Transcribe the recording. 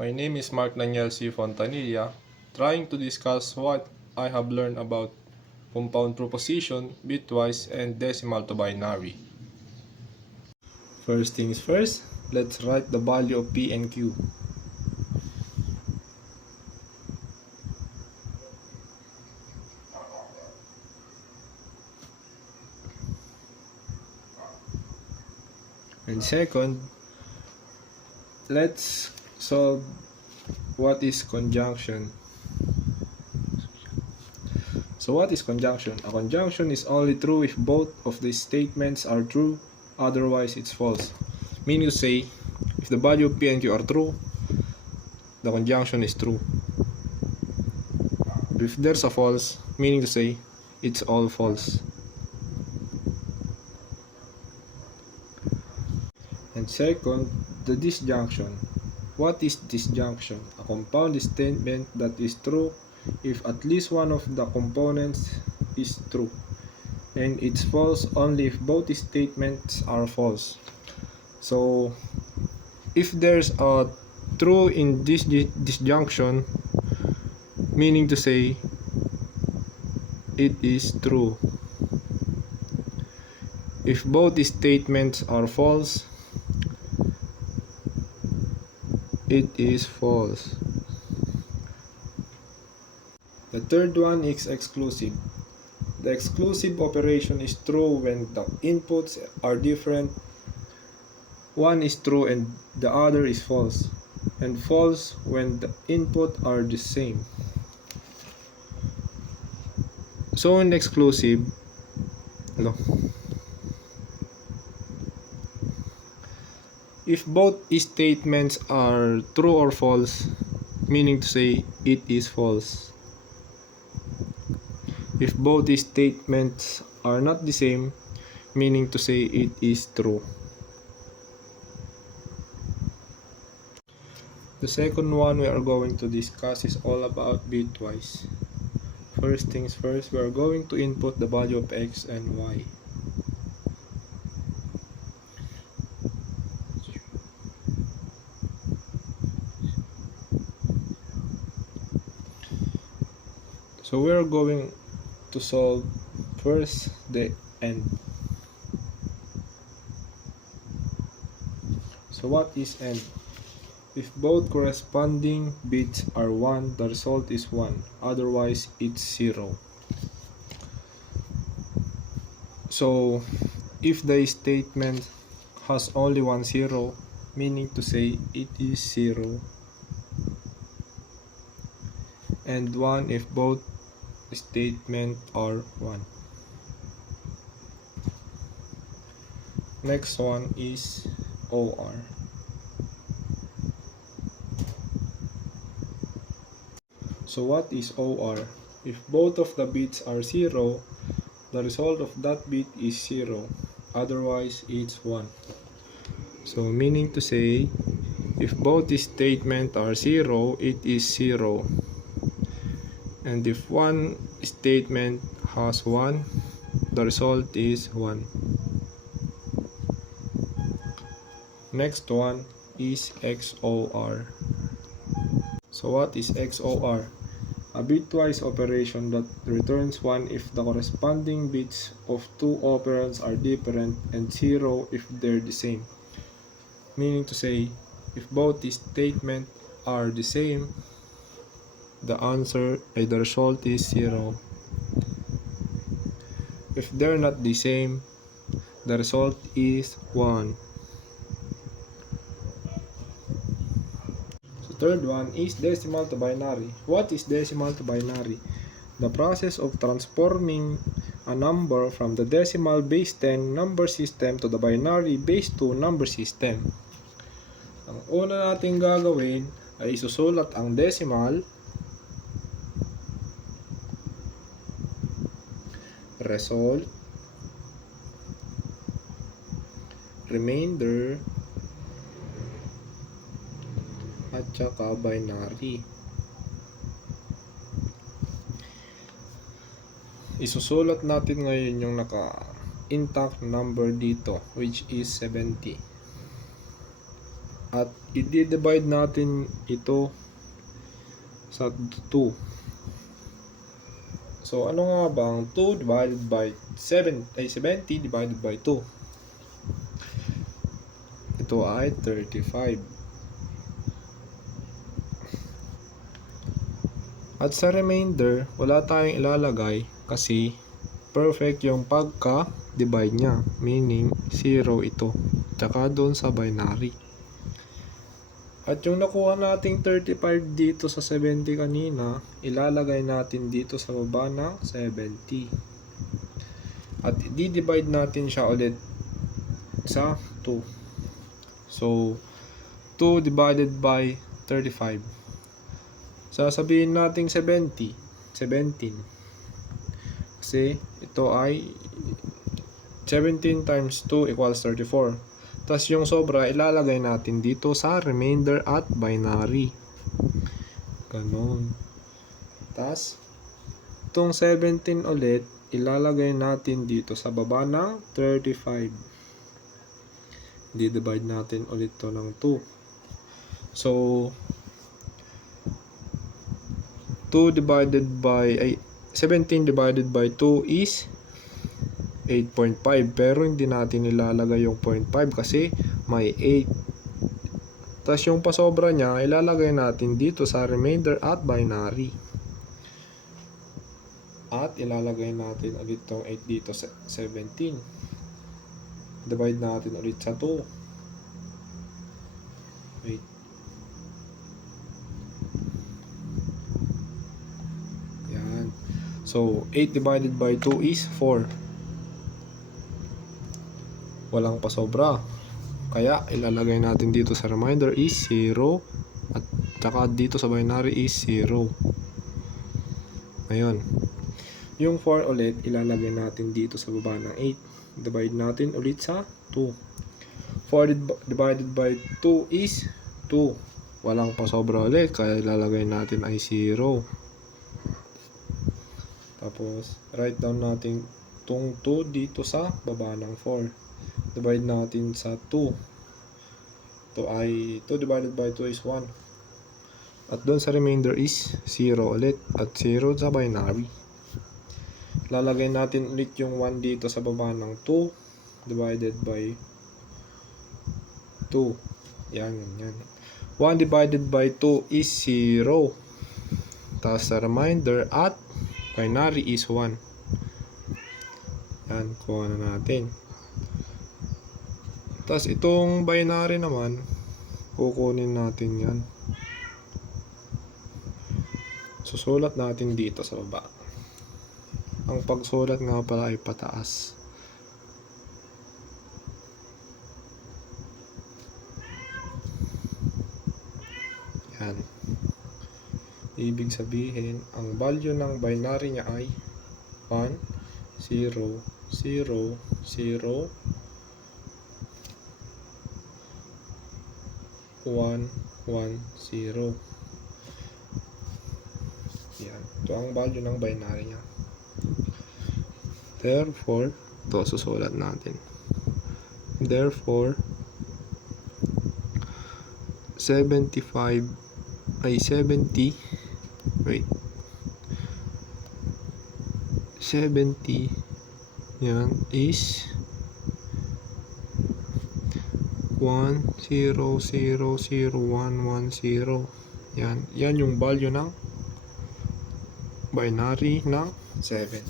My name is Mark Daniel C. Fontanilla, trying to discuss what I have learned about compound proposition, bitwise, and decimal to binary. First things first, let's write the value of P and Q. And second, let's solve what is conjunction. So what is conjunction? A conjunction is only true if both of the statements are true, otherwise it's false. Meaning to say, if the value of P and Q are true, the conjunction is true. If there's a false, meaning to say, it's all false. And second, the disjunction. What is disjunction? A compound statement that is true if at least one of the components is true, and it's false only if both statements are false. So if there's a true in this disjunction, meaning to say it is true. If both statements are false, it is false. The third one is exclusive. The exclusive operation is true when the inputs are different. One is true and the other is false, and false when the input are the same. So in exclusive, if both statements are true or false, meaning to say it is false. If both statements are not the same, meaning to say it is true. The second one we are going to discuss is all about bitwise. First things first, we are going to input the value of x and y. So we are going to solve first the end. So what is end? If both corresponding bits are 1, the result is 1, otherwise it's 0. So if the statement has only one 0, meaning to say it is 0, and 1 if both statements are 1. Next one is OR. So what is OR? If both of the bits are 0, the result of that bit is 0, otherwise it's 1. So meaning to say, if both statements are 0, it is 0. And if one statement has 1, the result is 1. Next one is XOR. So what is XOR? A bitwise operation that returns 1 if the corresponding bits of two operands are different, and 0 if they're the same. Meaning to say, if both statements are the same, the result is 0. If they're not the same, the result is 1. Third one is decimal to binary. What is decimal to binary? The process of transforming a number from the decimal base 10 number system to the binary base 2 number system. Ang una natin gagawin ay isusulat ang decimal, result, remainder, at saka binary. Isusulat natin ngayon yung naka-intact number dito, which is 70. At i-divide natin ito sa 2. So, ano nga ba ang 2 divided by 70 divided by 2? Ito ay 35. At sa remainder, wala tayong ilalagay kasi perfect yung pagka-divide niya. Meaning, 0 ito. Tsaka doon sa binary. At yung nakuha nating 35 dito sa 70 kanina, ilalagay natin dito sa baba ng 70. At i-divide natin siya ulit sa 2. So, 2 divided by 35. Sasabihin natin 17. Kasi ito ay 17 times 2 equals 34. Tapos yung sobra ilalagay natin dito sa remainder at binary. Ganon. Tapos itong 17 ulit ilalagay natin dito sa baba ng 35. Di-divide natin ulit to ng 2. So 17 divided by 2 is 8.5, pero hindi natin ilalagay yung 0.5 kasi may 8. Tapos yung pasobra niya ilalagay natin dito sa remainder at binary. At ilalagay natin ulit tong 8 dito sa 17. Divide natin ulit sa 2. Wait. Yan. So 8 divided by 2 is 4. Walang pasobra. Kaya ilalagay natin dito sa remainder is 0 at saka dito sa binary is 0. Ngayon, yung 4 ulit ilalagay natin dito sa baba ng 8. Divide natin ulit sa 2. 4 divided by 2 is 2. Walang pasobra ulit kaya ilalagay natin ay 0. Tapos write down natin itong 2 dito sa baba ng 4. Divide natin sa 2. Ito ay 2 divided by 2 is 1. At doon sa remainder is 0 ulit. At 0 sa binary. Lalagay natin ulit yung 1 dito sa baba ng 2. Divided by 2. Yan. 1 divided by 2 is 0. Tapos sa remainder at binary is 1. Yan. Kuha na natin. Tapos itong binary naman, kukunin natin yan. Susulat natin dito sa baba. Ang pagsulat nga pala ay pataas. Yan. Ibig sabihin, ang value ng binary niya ay 1, 0, 0, 0, 1, 1, 0. Yan. Ito ang value ng binary niya. Therefore, ito susulat natin. Therefore, 70 yan is 1000110. Yan yung value ng binary ng 70.